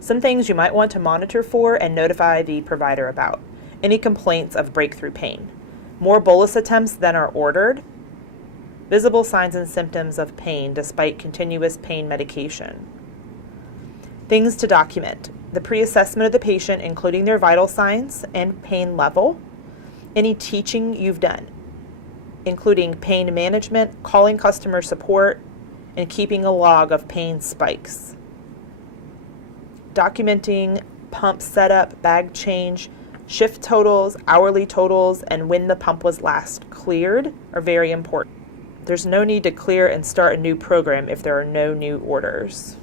Some things you might want to monitor for and notify the provider about. Any complaints of breakthrough pain. More bolus attempts than are ordered. Visible signs and symptoms of pain despite continuous pain medication. Things to document. The pre-assessment of the patient, including their vital signs and pain level. Any teaching you've done, including pain management, calling customer support, and keeping a log of pain spikes. Documenting pump setup, bag change, shift totals, hourly totals, and when the pump was last cleared are very important. There's no need to clear and start a new program if there are no new orders.